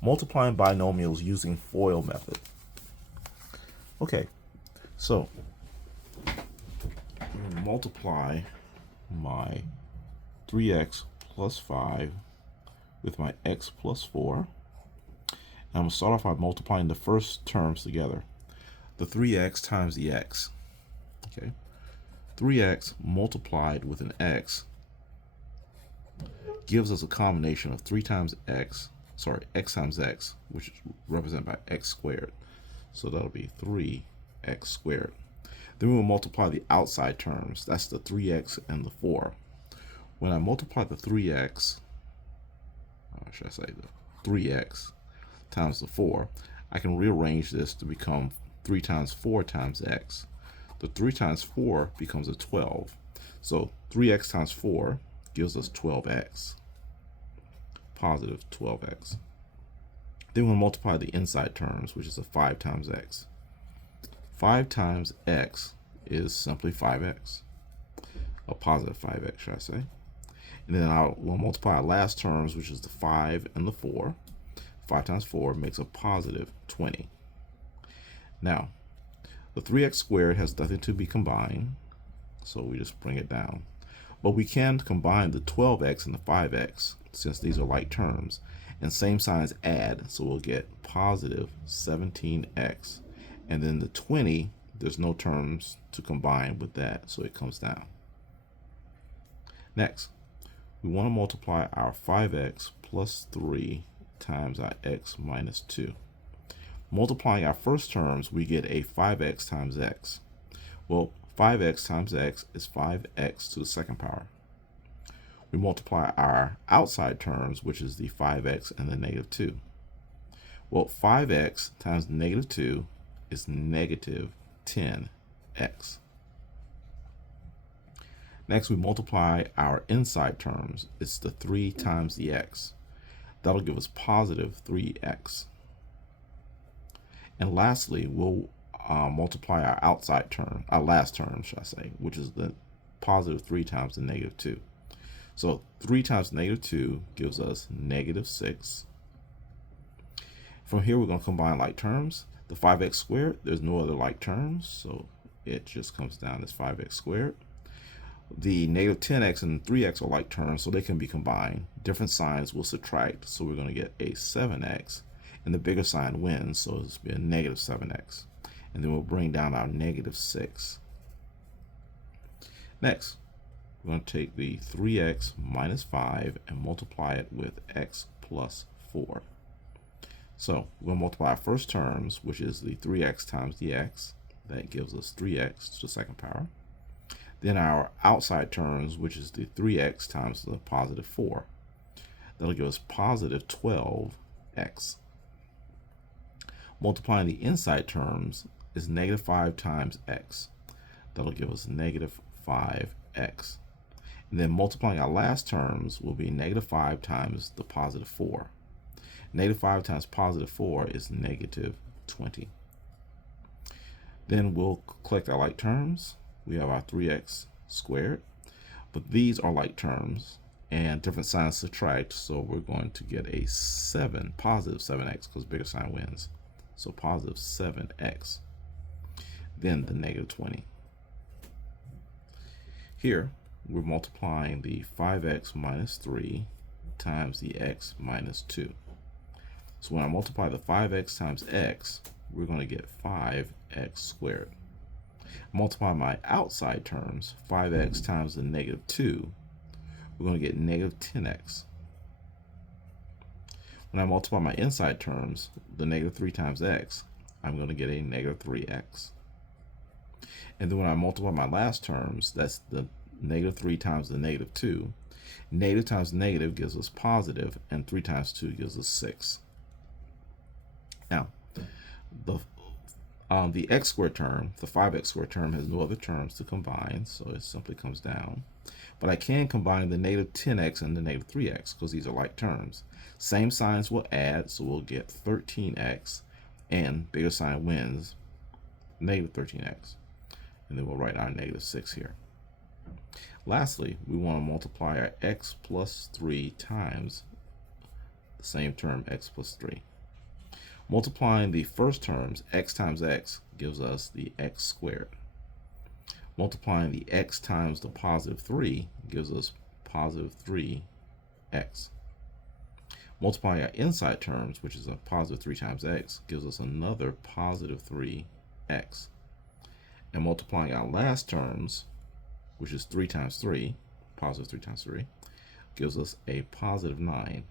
Multiplying binomials using FOIL method. Okay, so I'm going to multiply my 3x plus 5 with my x plus 4. And I'm going to start off by multiplying the first terms together. The 3x times the x. Okay, 3x multiplied with an x gives us a combination of 3 times x, x times x, which is represented by x squared. So that'll be 3x squared. Then we will multiply the outside terms. That's the 3x and the 4. When I multiply the 3x, should I say the 3x times the 4, I can rearrange this to become 3 times 4 times x. The 3 times 4 becomes a 12. So 3x times 4 gives us 12x, positive 12x. Then we'll multiply the inside terms, which is a 5 times x. 5 times x is simply 5x, a positive 5x, should I say. And then we'll multiply our last terms, which is the 5 and the 4. 5 times 4 makes a positive 20. Now, the 3x squared has nothing to be combined, so we just bring it down. But we can combine the 12x and the 5x, since these are like terms, and same signs add, so we'll get positive 17x. And then the 20, there's no terms to combine with that, so it comes down. Next, we want to multiply our 5x plus 3 times our x minus 2. Multiplying our first terms, we get a 5x times x. Well, 5x times x is 5x to the second power. We multiply our outside terms, which is the 5x and the negative 2. Well, 5x times negative 2 is negative 10x. Next, we multiply our inside terms. It's the 3 times the x. That'll give us positive 3x. And lastly, we'll multiply our outside term, our last term, should I say, which is the positive 3 times the negative 2. So 3 times negative 2 gives us negative 6. From here, we're going to combine like terms. The 5x squared, there's no other like terms, so it just comes down as 5x squared. The negative 10x and 3x are like terms, so they can be combined. Different signs will subtract, so we're going to get a 7x. And the bigger sign wins, so it's be a negative 7x. And then we'll bring down our negative 6. Next, we're going to take the 3x minus 5 and multiply it with x plus 4. So we'll multiply our first terms, which is the 3x times the x. That gives us 3x to the second power. Then our outside terms, which is the 3x times the positive 4. That'll give us positive 12x. Multiplying the inside terms is negative 5 times x. That'll give us negative 5x. And then multiplying our last terms will be negative 5 times the positive 4. Negative 5 times positive 4 is negative 20. Then we'll collect our like terms. We have our 3x squared, but these are like terms and different signs subtract, so we're going to get a 7, positive 7x, because bigger sign wins. So positive 7x. Then the negative 20. Here, we're multiplying the 5x minus 3 times the x minus 2. So when I multiply the 5x times x, we're going to get 5x squared. Multiply my outside terms, 5x times the negative 2, we're going to get negative 10x. When I multiply my inside terms, the negative 3 times x, I'm going to get a negative 3x. And then when I multiply my last terms, that's the negative 3 times the negative 2. Negative times negative gives us positive, and 3 times 2 gives us 6. Now, the x squared term, the 5x squared term, has no other terms to combine, so it simply comes down. But I can combine the negative 10x and the negative 3x, because these are like terms. Same signs will add, so we'll get 13x, and bigger sign wins, negative 13x. And then we'll write our negative 6 here. Lastly, we want to multiply our x plus 3 times same term, x plus 3. Multiplying the first terms, x times x, gives us the x squared. Multiplying the x times the positive 3 gives us positive 3x. Multiplying our inside terms, which is a positive 3 times x, gives us another positive 3x. And multiplying our last terms, which is 3 times 3, positive 3 times 3, gives us a positive 9.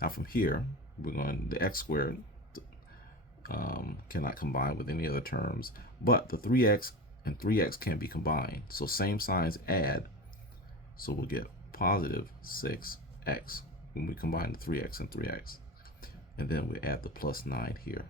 Now from here, we're going the x squared cannot combine with any other terms, but the 3x and 3x can be combined. So same signs add, so we'll get positive 6x when we combine the 3x and 3x. And then we add the plus 9 here.